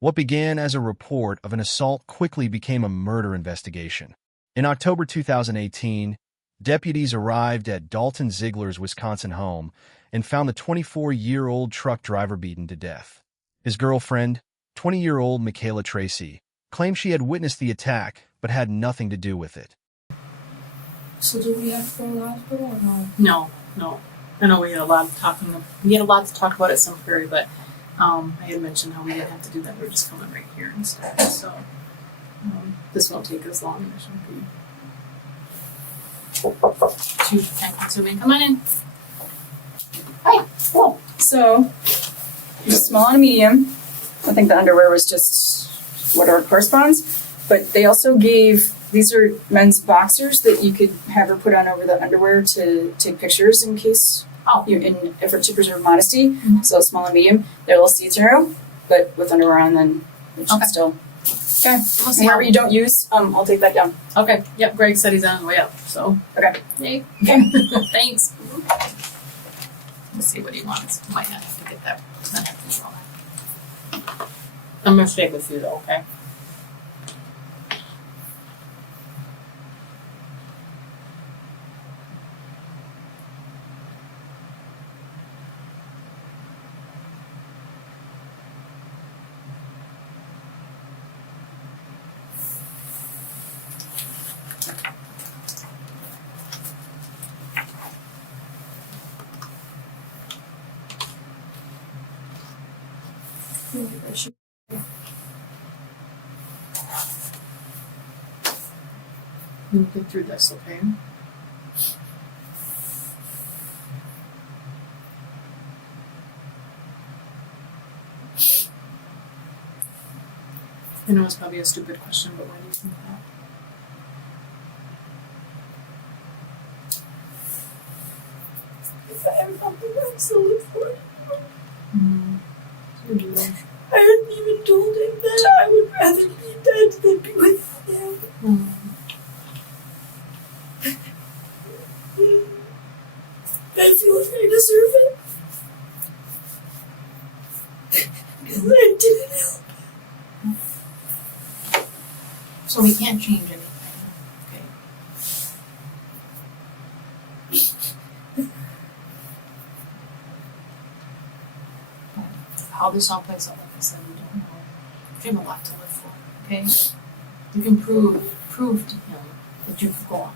What began as a report of an assault quickly became a murder investigation. In October 2018, deputies arrived at Dalton Ziggler's Wisconsin home and found the 24-year-old truck driver beaten to death. His girlfriend, 20-year-old Michaela Tracy, claimed she had witnessed the attack but had nothing to do with it. So do we have to go to the hospital or no? No. I know we had a lot to talk about at Simsbury, but I had mentioned how we didn't have to do that. We're just coming right here instead. So this won't take as long. It shouldn't be too time-consuming. Come on in. Hi. Cool. So, there's small and medium. I think the underwear was just whatever corresponds. But they also gave, these are men's boxers that you could have her put on over the underwear to take pictures in case, in an effort to preserve modesty. Mm-hmm. So small and medium. They're a little see-through, but with underwear on, then it should still. Okay. We'll see Whatever you don't use, I'll take that down. Okay. Yep. Greg said he's on his way up. So. Okay. Yay. Okay. Thanks. We'll see what he wants. Might not have to get that. Not have to do all that. I'm gonna stay with you though. Okay. We'll get through this, okay? I know it's probably a stupid question, but why do you think that? If I have something else to live for. I hadn't even told him that I would rather be dead than be with him. I feel like I deserve it. Because I didn't help. So we can't change anything, okay? How this all plays out, like I said, we don't know. You have a lot to live for, okay? You can prove to him that you could go on.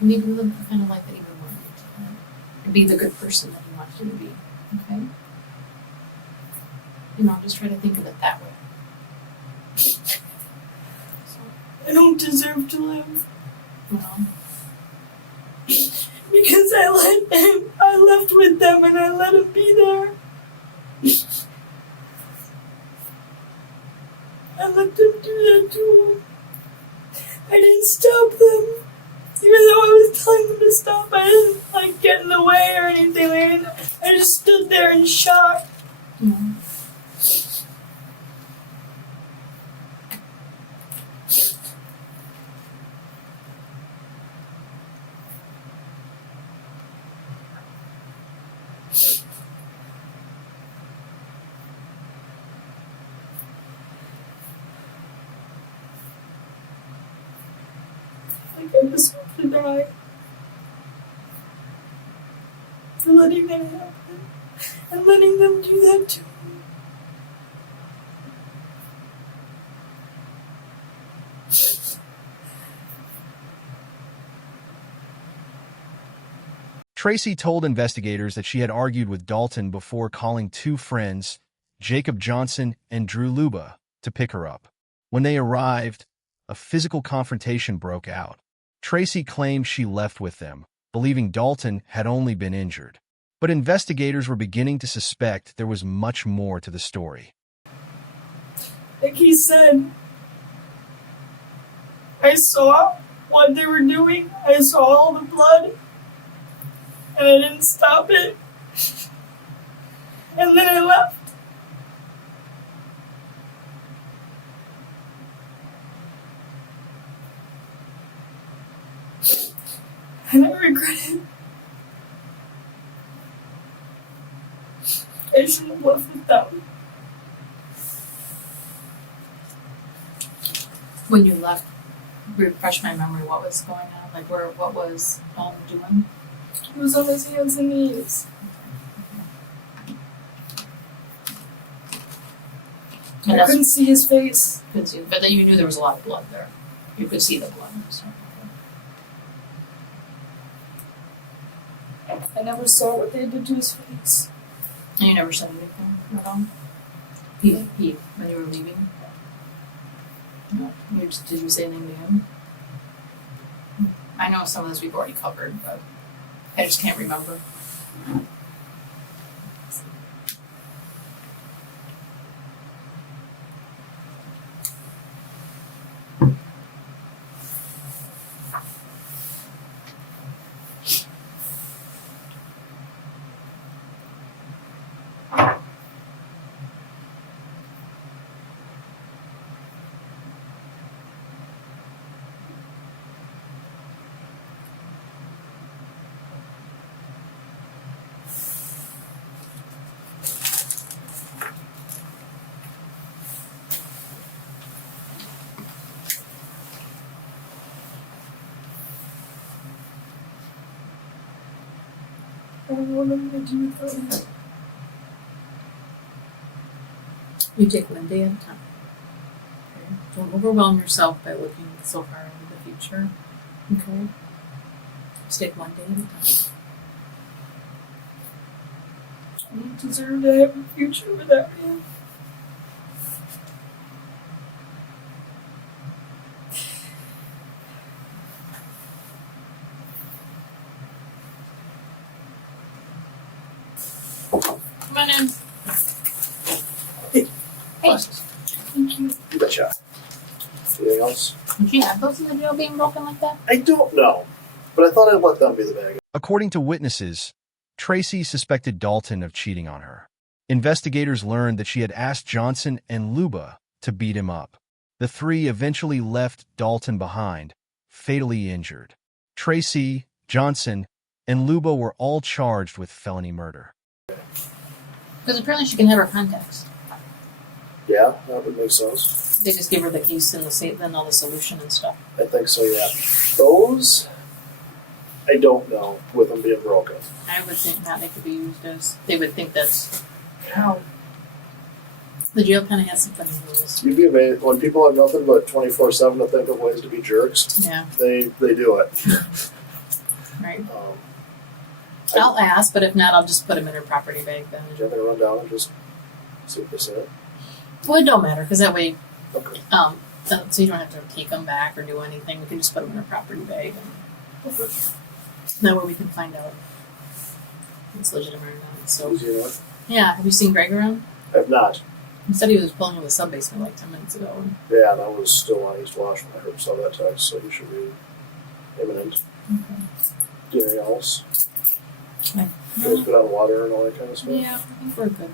And maybe live the kind of life that he would want you to live. And be the good person that he wants you to be, okay? Just try to think of it that way. I don't deserve to live. No. Because I left with them and I let him be there. I let them do that to him. I didn't stop them. Even though I was telling them to stop, I didn't get in the way or anything. I just stood there in shock. Mm-hmm. I deserve to die for letting that happen and letting them do that to me. Tracy told investigators that she had argued with Dalton before calling two friends, Jacob Johnson and Drew Luba, to pick her up. When they arrived, a physical confrontation broke out. Tracy claimed she left with them, believing Dalton had only been injured. But investigators were beginning to suspect there was much more to the story. Like he said, I saw what they were doing. I saw all the blood. And I didn't stop it. And then I left. And I regret it. I shouldn't have left with them. When you left, refresh my memory, what was going on? Like, what was Dalton doing? He was on his hands and knees. And I that's couldn't see his face. but then you knew there was a lot of blood there. You could see the blood. So. I never saw what they did to his face. And you never said anything at all? He when you were leaving? No. Did you say anything to him? I know some of this we've already covered, but I just can't remember. I don't know what I'm gonna do with that. You take one day at a time. Okay? Don't overwhelm yourself by looking so far into the future. Okay? Just take one day at a time. I don't deserve to have a future with that man. Come on in. Hey. Hey. Thank you. You betcha. Anything else? Did you have those in the jail being broken like that? I don't know, but I thought I'd let them be the bad guy. According to witnesses, Tracy suspected Dalton of cheating on her. Investigators learned that she had asked Johnson and Luba to beat him up. The three eventually left Dalton behind, fatally injured. Tracy, Johnson, and Luba were all charged with felony murder. Because apparently she can have her contacts. Yeah, that would make sense. They just give her the case and then all the solution and stuff. I think so, yeah. Those, I don't know, with them being broken. I would think that they could be used as, they would think that's, How? the jail kind of has some funny rules. You'd be amazed, when people have nothing but 24/7 to think of ways to be jerks, Yeah, they do it. right. Um, I'll ask, but if not, I'll just put them in her property bag then. you have to run down and just see what they say. Well, it don't matter, because that way, Okay. so you don't have to take them back or do anything. We can just put them in her property bag. And that way we can find out if it's legitimate or not. So, Easy enough. yeah, have you seen Greg around? I have not. He said he was pulling in the sub basement like 10 minutes ago. Yeah, that was still on East Wash when I heard saw that text, so he should be imminent. Anything else? Okay. You guys put on water and all that kind of stuff? Yeah, I think we're good right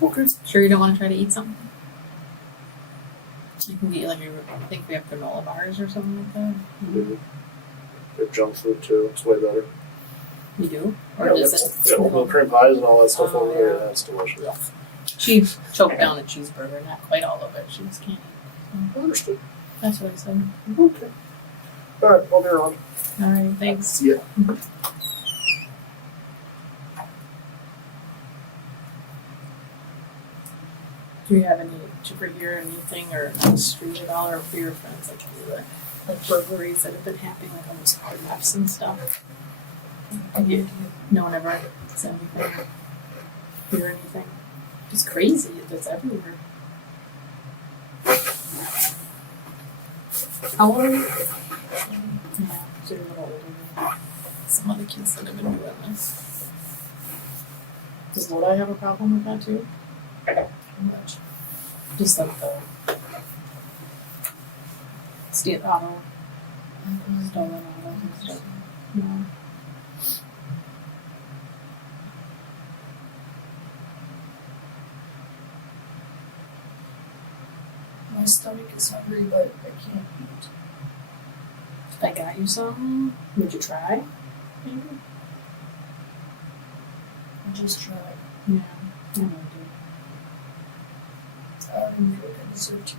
now. Okay. Sure you don't want to try to eat something? You can get, like, I think we have granola bars or something like that. Mhm. Good junk food too. It's way better. You do? Or Yeah, is that's- it? yeah, oatmeal cream pies and all that stuff Oh, over there. yeah. That's delicious. She choked down a cheeseburger, not quite all of it. She just can't eat. Understood. That's what I said. Okay. All right, I'll be around. All right, thanks. Yeah. Do you have any, did you ever hear anything or on the street at all, or for your friends, like burglaries that have been happening, like on these thefts and stuff? No one ever said anything or hear anything? It's crazy. It's everywhere. How old are you? Yeah, so you're a little older than some other kids that have been doing this. Does Lodi have a problem with that too? How much? Just like the state auto, stolen auto and stuff. No. My stomach is hungry, but I can't eat. If I got you some, would you try? Maybe? I just tried. Yeah. I know, I don't feel like I deserve to eat.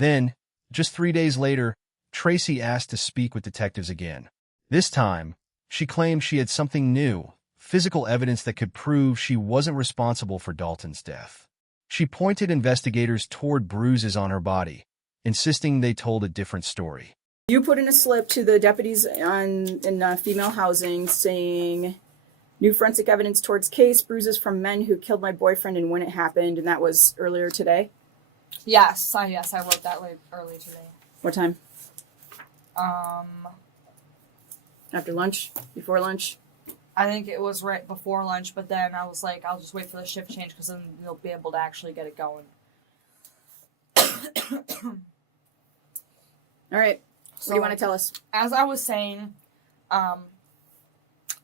Then, just 3 days later, Tracy asked to speak with detectives again. This time, she claimed she had something new, physical evidence that could prove she wasn't responsible for Dalton's death. She pointed investigators toward bruises on her body, insisting they told a different story. You put in a slip to the deputies in female housing saying, new forensic evidence towards case, bruises from men who killed my boyfriend and when it happened, and that was earlier today? Yes, I wrote that early today. What time? Um, After lunch? Before lunch? I think it was right before lunch, but then I was like, I'll just wait for the shift change because then they'll be able to actually get it going. All right. So, what do you want to tell us? As I was saying, I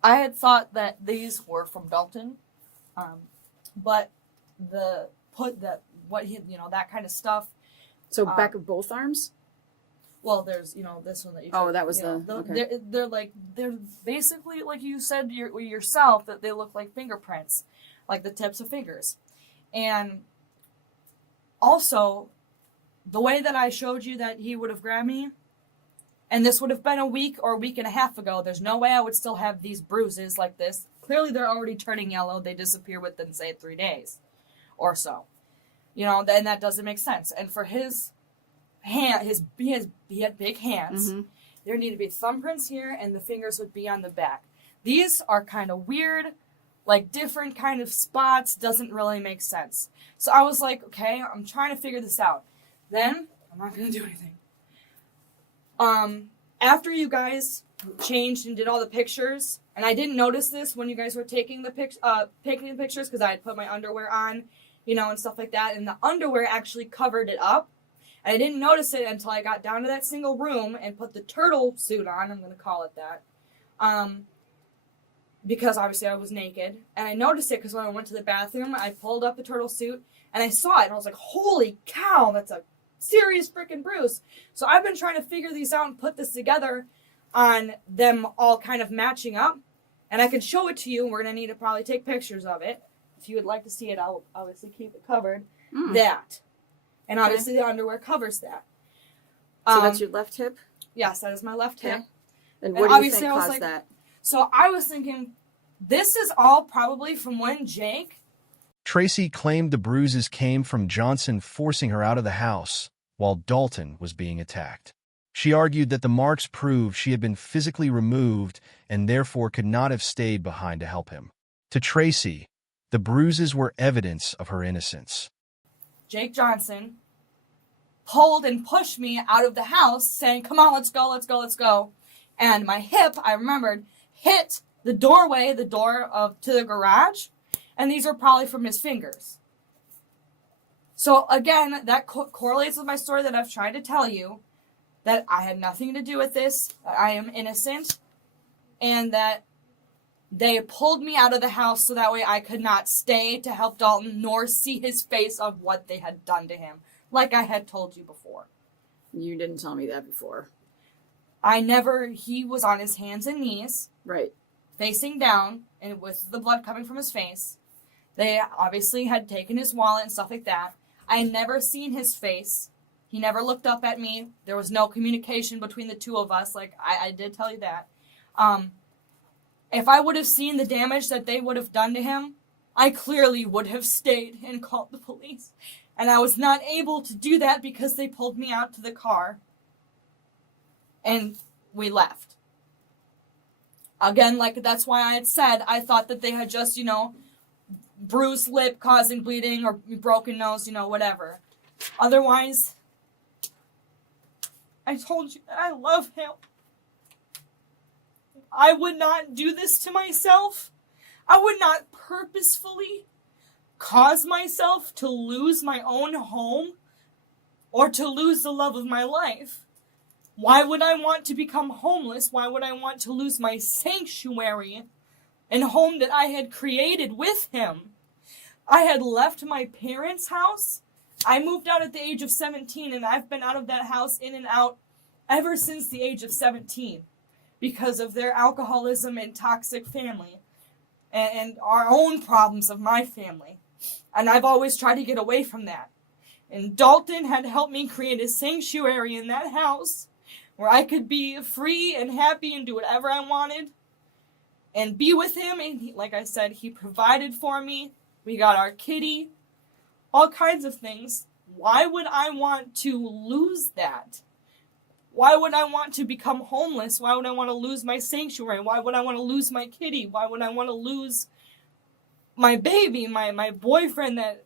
had thought that these were from Dalton, but that kind of stuff. So back of both arms? Well, there's this one that you. Oh, that was okay. They're basically like you said yourself that they look like fingerprints, like the tips of fingers, and also the way that I showed you that he would have grabbed me. And this would have been a week or a week and a half ago. There's no way I would still have these bruises like this. Clearly, they're already turning yellow. They disappear within, say, 3 days or so. Then that doesn't make sense. And for his hand, he had big hands. Mm-hmm. There need to be thumbprints here, and the fingers would be on the back. These are kind of weird, like different kind of spots. Doesn't really make sense. So I was like, okay, I'm trying to figure this out. Then I'm not going to do anything. After you guys changed and did all the pictures, and I didn't notice this when you guys were taking the pictures because I had put my underwear on, and stuff like that, and the underwear actually covered it up. And I didn't notice it until I got down to that single room and put the turtle suit on, I'm going to call it that, because obviously I was naked. And I noticed it because when I went to the bathroom, I pulled up the turtle suit, and I saw it, and I was like, holy cow, that's a serious freaking bruise. So I've been trying to figure these out and put this together on them all kind of matching up. And I can show it to you, and we're going to need to probably take pictures of it. If you would like to see it, I'll obviously keep it covered. That. And obviously the underwear covers that. So that's your left hip? Yes, that is my left hip. And what do you think caused that? So I was thinking, this is all probably from when Jake... Tracy claimed the bruises came from Johnson forcing her out of the house while Dalton was being attacked. She argued that the marks proved she had been physically removed and therefore could not have stayed behind to help him. To Tracy, the bruises were evidence of her innocence. Jake Johnson pulled and pushed me out of the house saying, come on, let's go, let's go, let's go. And my hip, I remembered, hit the door to the garage. And these are probably from his fingers. So again, that correlates with my story that I've tried to tell you, that I had nothing to do with this, that I am innocent, and that they pulled me out of the house so that way I could not stay to help Dalton nor see his face of what they had done to him, like I had told you before. You didn't tell me that before. He was on his hands and knees. Right. Facing down, and with the blood coming from his face. They obviously had taken his wallet and stuff like that. I had never seen his face. He never looked up at me. There was no communication between the two of us. Like, I did tell you that. If I would have seen the damage that they would have done to him, I clearly would have stayed and called the police. And I was not able to do that because they pulled me out to the car. And we left. Again, like, that's why I had said I thought that they had just, bruised lip causing bleeding or broken nose, whatever. Otherwise, I told you that I love him. I would not do this to myself. I would not purposefully cause myself to lose my own home or to lose the love of my life. Why would I want to become homeless? Why would I want to lose my sanctuary and home that I had created with him? I had left my parents' house. I moved out at the age of 17, and I've been out of that house in and out ever since the age of 17 because of their alcoholism and toxic family and our own problems of my family. And I've always tried to get away from that. And Dalton had helped me create a sanctuary in that house where I could be free and happy and do whatever I wanted and be with him. And he, like I said, he provided for me. We got our kitty, all kinds of things. Why would I want to lose that? Why would I want to become homeless? Why would I want to lose my sanctuary? Why would I want to lose my kitty? Why would I want to lose my baby, my boyfriend that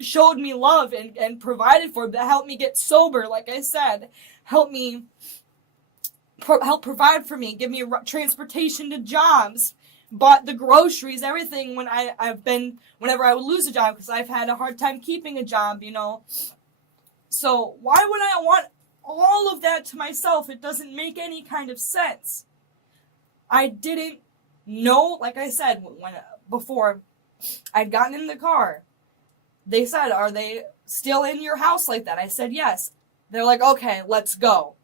showed me love and provided for, that helped me get sober, like I said, help provide for me, give me transportation to jobs, bought the groceries, everything when whenever I would lose a job, because I've had a hard time keeping a job, you know. So why would I want all of that to myself? It doesn't make any kind of sense. I didn't know, like I said, before I'd gotten in the car, they said, "Are they still in your house like that?" I said, "Yes." They're like, "Okay, let's go."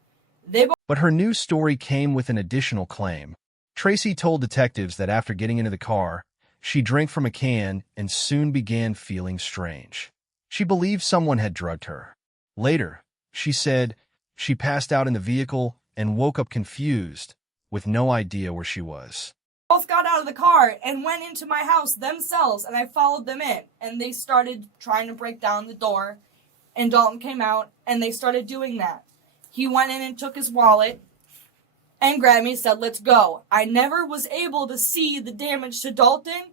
But her new story came with an additional claim. Tracy told detectives that after getting into the car, she drank from a can and soon began feeling strange. She believed someone had drugged her. Later, she said she passed out in the vehicle and woke up confused, with no idea where she was. Both got out of the car and went into my house themselves, and I followed them in, and they started trying to break down the door, and Dalton came out, and they started doing that. He went in and took his wallet and grabbed me and said, "Let's go." I never was able to see the damage to Dalton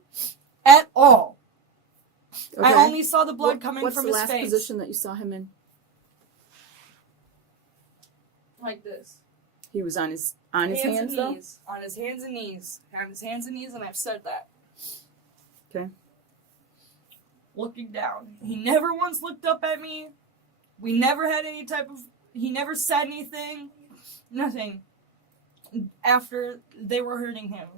at all. Okay. I only saw the blood coming from his face. What's the last position that you saw him in? Like this. He was on his hands though? Knees. On his hands and knees. On his hands and knees, and I've said that. Okay. Looking down. He never once looked up at me. We never had any type of... He never said anything. Nothing. After they were hurting him.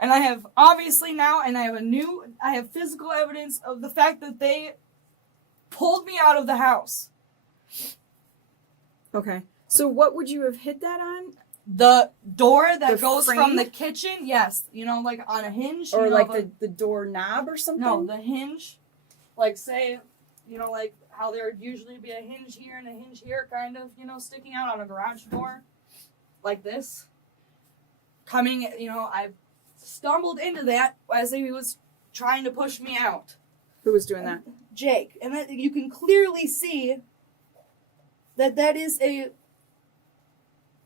And I have, obviously now, and I have physical evidence of the fact that they pulled me out of the house. Okay. So what would you have hit that on? The door that The goes frame? from the kitchen, yes. You know, like on a hinge. Or you know, like the door knob or something? No, the hinge. Like, say, you know, like how there would usually be a hinge here and a hinge here, kind of, you know, sticking out on a garage door. Like this. Coming, you know, I stumbled into that as he was trying to push me out. Who was doing that? Jake. And that, you can clearly see that is a,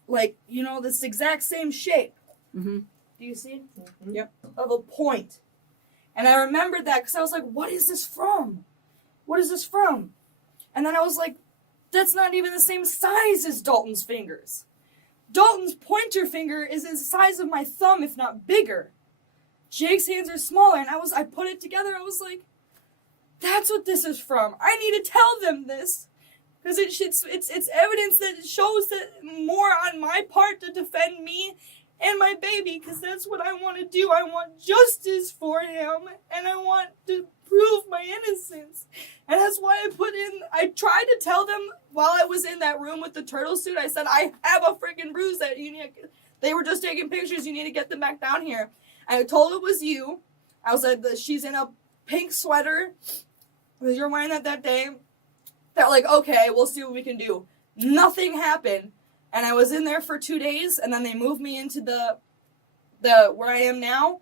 like, you know, this exact same shape. Mm-hmm. Do you see? Mm-hmm. Yep. Of a point. And I remembered that because I was like, what is this from? What is this from? And then I was like, that's not even the same size as Dalton's fingers. Dalton's pointer finger is the size of my thumb, if not bigger. Jake's hands are smaller, and I put it together, I was like, that's what this is from. I need to tell them this. Because it's evidence that shows that more on my part to defend me and my baby, because that's what I want to do. I want justice for him, and I want to prove my innocence. And that's why I tried to tell them while I was in that room with the turtle suit, I said, I have a freaking bruise that they were just taking pictures, you need to get them back down here. I told it was you. I was like, she's in a pink sweater, because you're wearing that day. They're like, okay, we'll see what we can do. Nothing happened. And I was in there for 2 days, and then they moved me into the where I am now.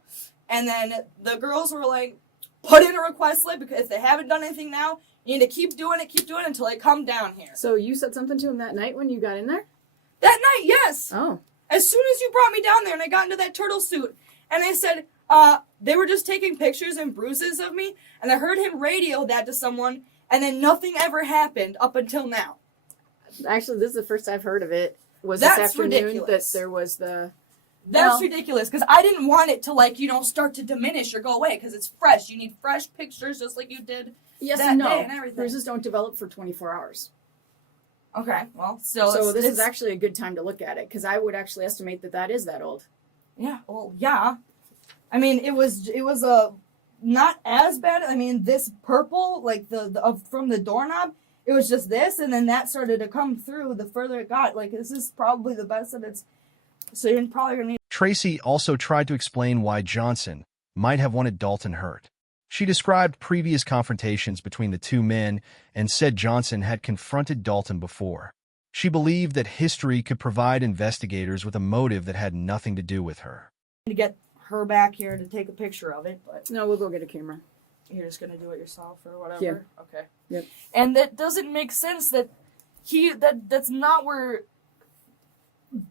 And then the girls were like, put in a request slip, because if they haven't done anything now, you need to keep doing it until they come down here. So you said something to him that night when you got in there? That night, yes. Oh. As soon as you brought me down there and I got into that turtle suit, and I said, they were just taking pictures and bruises of me, and I heard him radio that to someone, and then nothing ever happened up until now. Actually, this is the first I've heard of it. Was That's this afternoon ridiculous. that there was the... That's ridiculous, because I didn't want it to, start to diminish or go away, because it's fresh. You need fresh pictures, just like you did Yes that and no. day and everything. Bruises don't develop for 24 hours. Okay, well, still... So this is actually a good time to look at it, because I would actually estimate that is that old. Yeah, well, yeah. I mean, it was not as bad. I mean, this purple, like from the doorknob, it was just this, and then that started to come through the further it got. Like, this is probably the best that it's... So you're probably going to need... Tracy also tried to explain why Johnson might have wanted Dalton hurt. She described previous confrontations between the two men and said Johnson had confronted Dalton before. She believed that history could provide investigators with a motive that had nothing to do with her. To get her back here to take a picture of it, but No, we'll go get a camera. you're just gonna do it yourself or whatever. Yeah. Okay. Yep. And that doesn't make sense. That's not where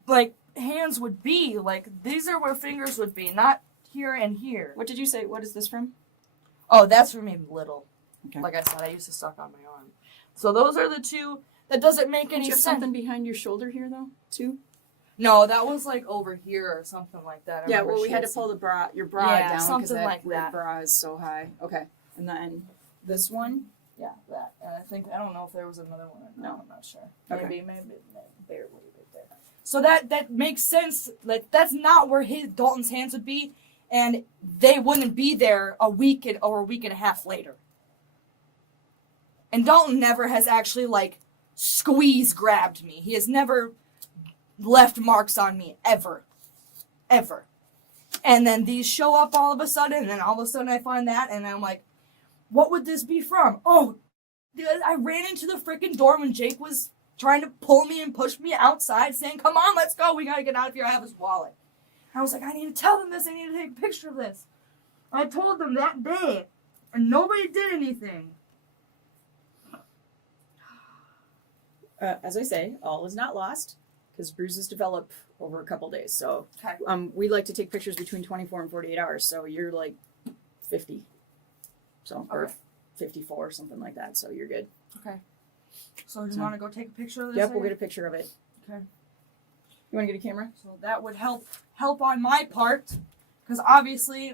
like hands would be. Like these are where fingers would be, not here and here. What did you say? What is this from? Oh, that's from me little. Okay. Like I said, I used to suck on my arm. So those are the two. That doesn't make Did any you have sense. something behind your shoulder here, though, too? No, that was like over here or something like that. I Yeah, remember well, we she had to had pull your bra Yeah, down because something that like weird that. bra is so high. Okay, and then this one. Yeah, that. And I don't know if there was another one or no, I'm not sure. Okay. Maybe barely right there. So that makes sense. Like that's not where Dalton's hands would be, and they wouldn't be there a week or a week and a half later. And Dalton never has actually like grabbed me. He has never left marks on me ever. Ever. And then these show up all of a sudden, and then all of a sudden I find that, and I'm like, what would this be from? Oh, I ran into the freaking door when Jake was trying to pull me and push me outside, saying, come on, let's go, we gotta get out of here, I have his wallet. And I was like, I need to tell them this, I need to take a picture of this. I told them that day, and nobody did anything. As I say, all is not lost because bruises develop over a couple days. So Okay. we like to take pictures between 24 and 48 hours. So you're like 50. So, or Okay. 54, something like that. So you're good. Okay. So do you want to go take a picture of this? Yep, we'll get a picture of it. Okay. You want to get a camera? So that would help on my part, because obviously,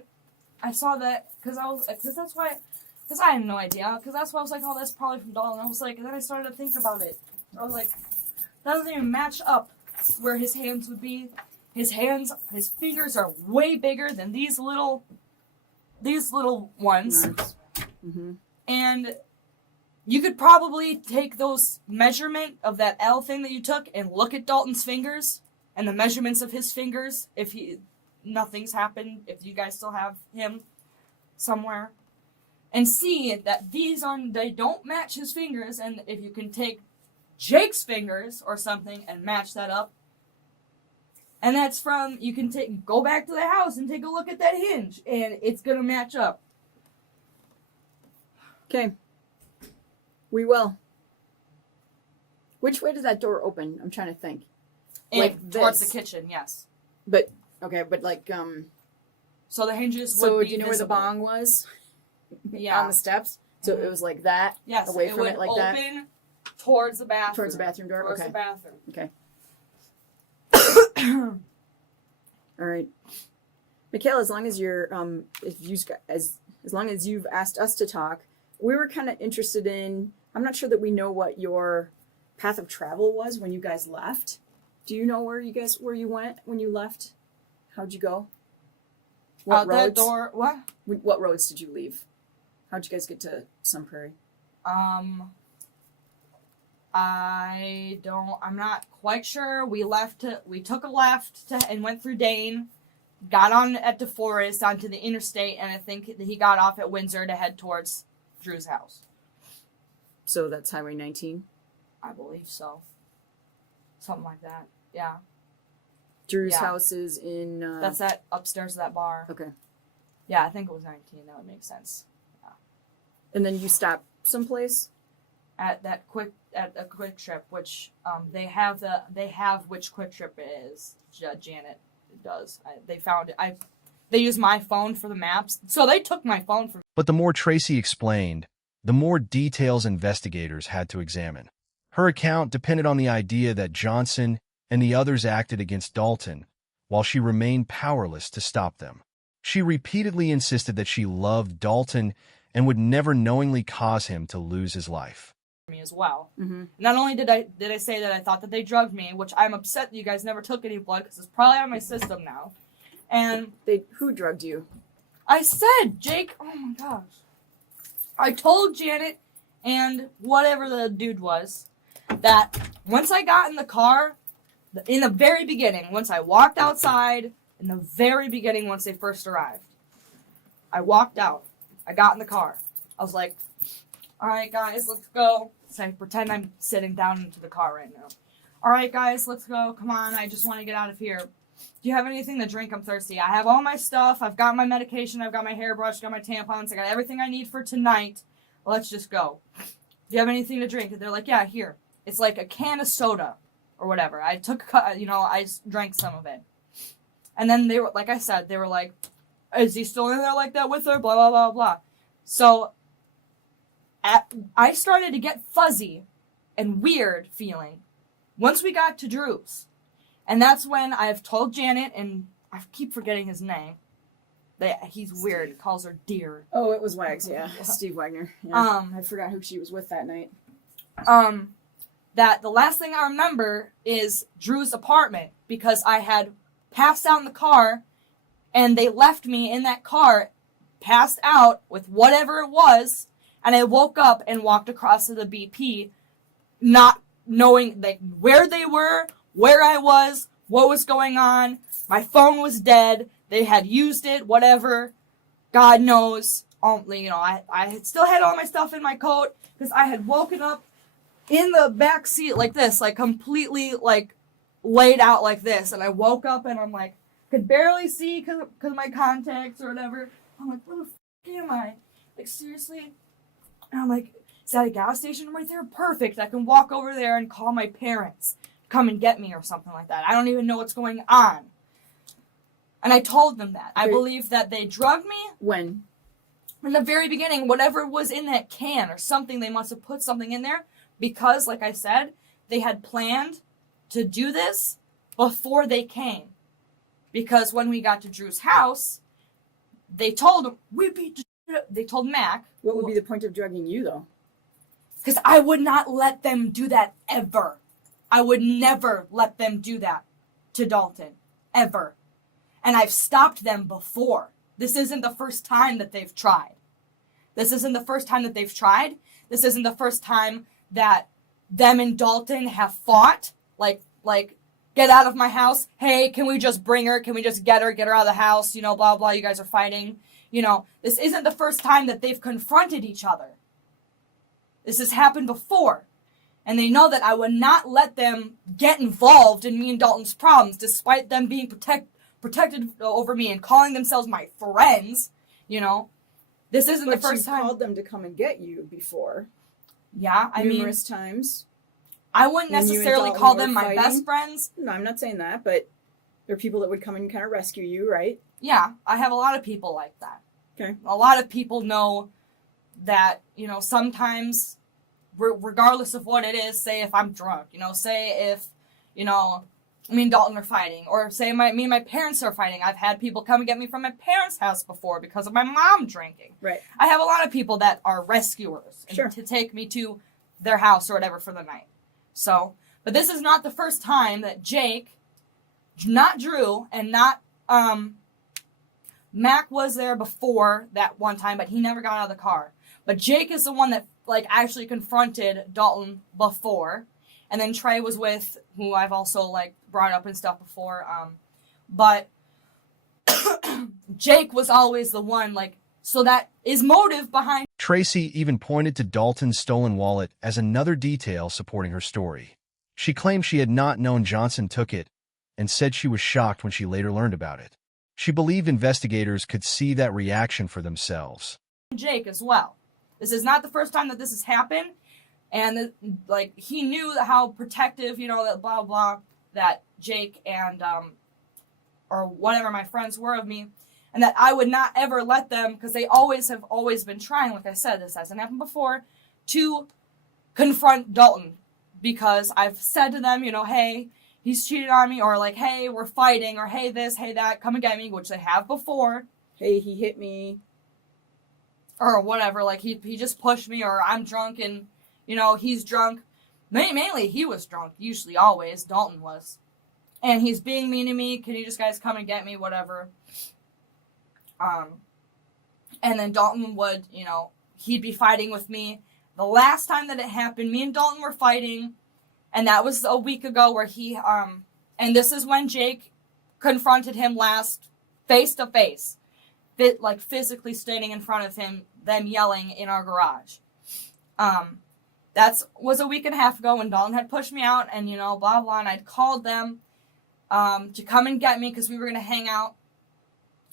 I saw that because I had no idea, because that's why I was like, oh, that's probably from Dalton. I was like, and then I started to think about it. I was like, that doesn't even match up where his hands would be. His fingers are way bigger than these little ones. Nice. Mm-hmm. And you could probably take those measurement of that L thing that you took and look at Dalton's fingers and the measurements of his fingers if nothing's happened, if you guys still have him somewhere, and see that they don't match his fingers, and if you can take Jake's fingers or something and match that up, and that's from, you can go back to the house and take a look at that hinge, and it's gonna match up. Okay. We will. Which way does that door open? I'm trying to think. And Like towards this. the kitchen, yes. But okay, but like So the hinges so would do be you know where the visible. bong was? Yeah. On the steps? So it was like that? Yes, away it from would it like that? open towards the bathroom. Towards the bathroom door? Towards Okay. the bathroom. Okay. All right. Michaela, as long as you're as long as you've asked us to talk, we were kind of interested in, I'm not sure that we know what your path of travel was when you guys left. Do you know where you went when you left? How'd you go? Out that door. What? What roads did you leave? How'd you guys get to Sun Prairie? I'm not quite sure. We took a left and went through Dane, got on at DeForest onto the interstate, and I think that he got off at Windsor to head towards Drew's house. So that's Highway 19? I believe so. Something like that. Yeah. Drew's Yeah. house is in... That's that upstairs of that bar. Okay. Yeah, I think it was 19. That would make sense. And then you stop someplace? At a quick trip, which they have which quick trip it is. Janet does. They found it. They used my phone for the maps, so they took my phone from. But the more Tracy explained, the more details investigators had to examine. Her account depended on the idea that Johnson and the others acted against Dalton, while she remained powerless to stop them. She repeatedly insisted that she loved Dalton and would never knowingly cause him to lose his life. Me as well. Mm-hmm. Not only did I say that I thought that they drugged me, which I'm upset that you guys never took any blood because it's probably on my system now, and Who drugged you? I said, Jake, oh my gosh. I told Janet and whatever the dude was that once I got in the car, in the very beginning, once I walked outside, in the very beginning, once they first arrived, I walked out. I got in the car. I was like, all right, guys, let's go. So I pretend I'm sitting down into the car right now. All right, guys, let's go. Come on, I just want to get out of here. Do you have anything to drink? I'm thirsty. I have all my stuff. I've got my medication. I've got my hairbrush. Got my tampons. I got everything I need for tonight. Let's just go. Do you have anything to drink? And they're like, yeah, here. It's like a can of soda or whatever. I drank some of it. And then they were, like I said, they were like, is he still in there like that with her? Blah, blah, blah, blah. So I started to get fuzzy and weird feeling once we got to Drew's. And that's when I've told Janet, and I keep forgetting his name. He's weird. He calls her Dear. Oh, it was Wags, yeah. Steve Wagner. Yeah. I forgot who she was with that night. That the last thing I remember is Drew's apartment, because I had passed out in the car, and they left me in that car, passed out with whatever it was, and I woke up and walked across to the BP, not knowing like where they were, where I was, what was going on. My phone was dead. They had used it, whatever. God knows. I had still had all my stuff in my coat because I had woken up in the back seat like this, like completely like laid out like this. And I woke up and I'm like, could barely see because of my contacts or whatever. I'm like, where the f*** am I? Like, seriously? And I'm like, is that a gas station right there? Perfect. I can walk over there and call my parents. Come and get me or something like that. I don't even know what's going on. And I told them that. I believe that they drugged me. When? In the very beginning, whatever was in that can or something, they must have put something in there because, like I said, they had planned to do this before they came. Because when we got to Drew's house, they told him, they told Mac. What would be the point of drugging you, though? Because I would not let them do that ever. I would never let them do that to Dalton. Ever. And I've stopped them before. This isn't the first time that they've tried. This isn't the first time that they've tried. This isn't the first time that them and Dalton have fought. Like, get out of my house. Hey, can we just bring her? Can we just get her out of the house? Blah, blah, you guys are fighting. This isn't the first time that they've confronted each other. This has happened before. And they know that I would not let them get involved in me and Dalton's problems, despite them being protected over me and calling themselves my friends. This isn't the first time. But you called them to come and get you before. Yeah, numerous times. I wouldn't necessarily call them my best friends. No, I'm not saying that, but there are people that would come and kind of rescue you, right? Yeah, I have a lot of people like that. Okay. A lot of people know that, sometimes, regardless of what it is, say if I'm drunk, say if, me and Dalton are fighting, or say me and my parents are fighting. I've had people come and get me from my parents' house before because of my mom drinking. Right. I have a lot of people that are rescuers Sure. to take me to their house or whatever for the night. So, but this is not the first time that Jake, not Drew, and not Mac was there before that one time, but he never got out of the car. But Jake is the one that actually confronted Dalton before. And then Trey was with, who I've also brought up and stuff before. But Jake was always the one, so that is motive behind. Tracy even pointed to Dalton's stolen wallet as another detail supporting her story. She claimed she had not known Johnson took it and said she was shocked when she later learned about it. She believed investigators could see that reaction for themselves. Jake as well. This is not the first time that this has happened. And, he knew how protective, that blah, blah, that Jake and, or whatever my friends were of me. And that I would not ever let them, because they have always been trying, like I said, this hasn't happened before, to confront Dalton. Because I've said to them, hey, he's cheated on me, or hey, we're fighting, or hey this, hey that, come and get me, which they have before. Hey, he hit me. Or whatever, he just pushed me, or I'm drunk and, he's drunk. Mainly he was drunk, usually always, Dalton was. And he's being mean to me, can you just guys come and get me, whatever. And then Dalton would, he'd be fighting with me. The last time that it happened, me and Dalton were fighting, and that was a week ago where he, and this is when Jake confronted him last face to face. physically standing in front of him, them yelling in our garage. That was a week and a half ago when Dalton had pushed me out and, blah, blah, and I'd called them to come and get me because we were going to hang out.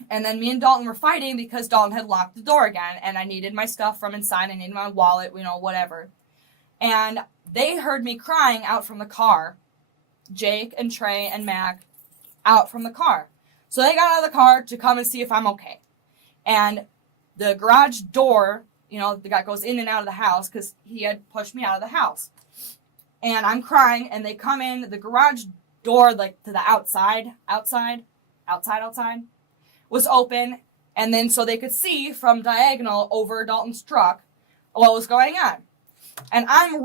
And then me and Dalton were fighting because Dalton had locked the door again, and I needed my stuff from inside. I needed my wallet, whatever. And they heard me crying out from the car. Jake and Trey and Mac out from the car. So they got out of the car to come and see if I'm okay. And the garage door, the guy goes in and out of the house because he had pushed me out of the house. And I'm crying, and they come in. The garage door, to the outside, was open. And then so they could see from diagonal over Dalton's truck what was going on. And I'm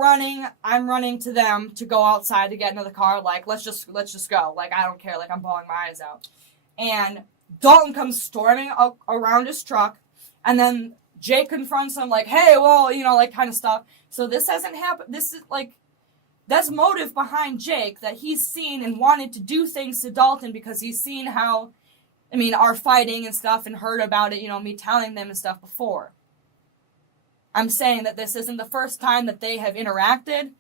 running to them to go outside to get into the car. Let's just go. I don't care. I'm bawling my eyes out. And Dalton comes storming around his truck. And then Jake confronts him hey, well, kind of stuff. So this hasn't happened. This is that's motive behind Jake, that he's seen and wanted to do things to Dalton because he's seen how, our fighting and stuff and heard about it, me telling them and stuff before. I'm saying that this isn't the first time that they have interacted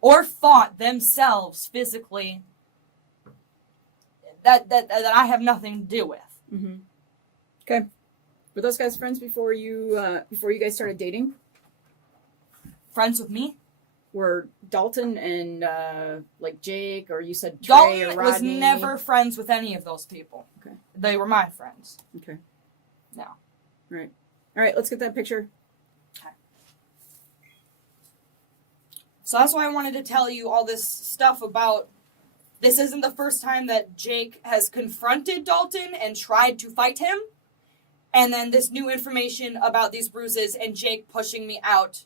or fought themselves physically that I have nothing to do with. Mm-hmm. Okay. Were those guys friends before you guys started dating? Friends with me? Were Dalton and Jake, or you said Trey Dalton or Rodney? was never friends with any of those people. Okay. They were my friends. Okay. No. All right, let's get that picture. So that's why I wanted to tell you all this stuff about, this isn't the first time that Jake has confronted Dalton and tried to fight him. And then this new information about these bruises and Jake pushing me out to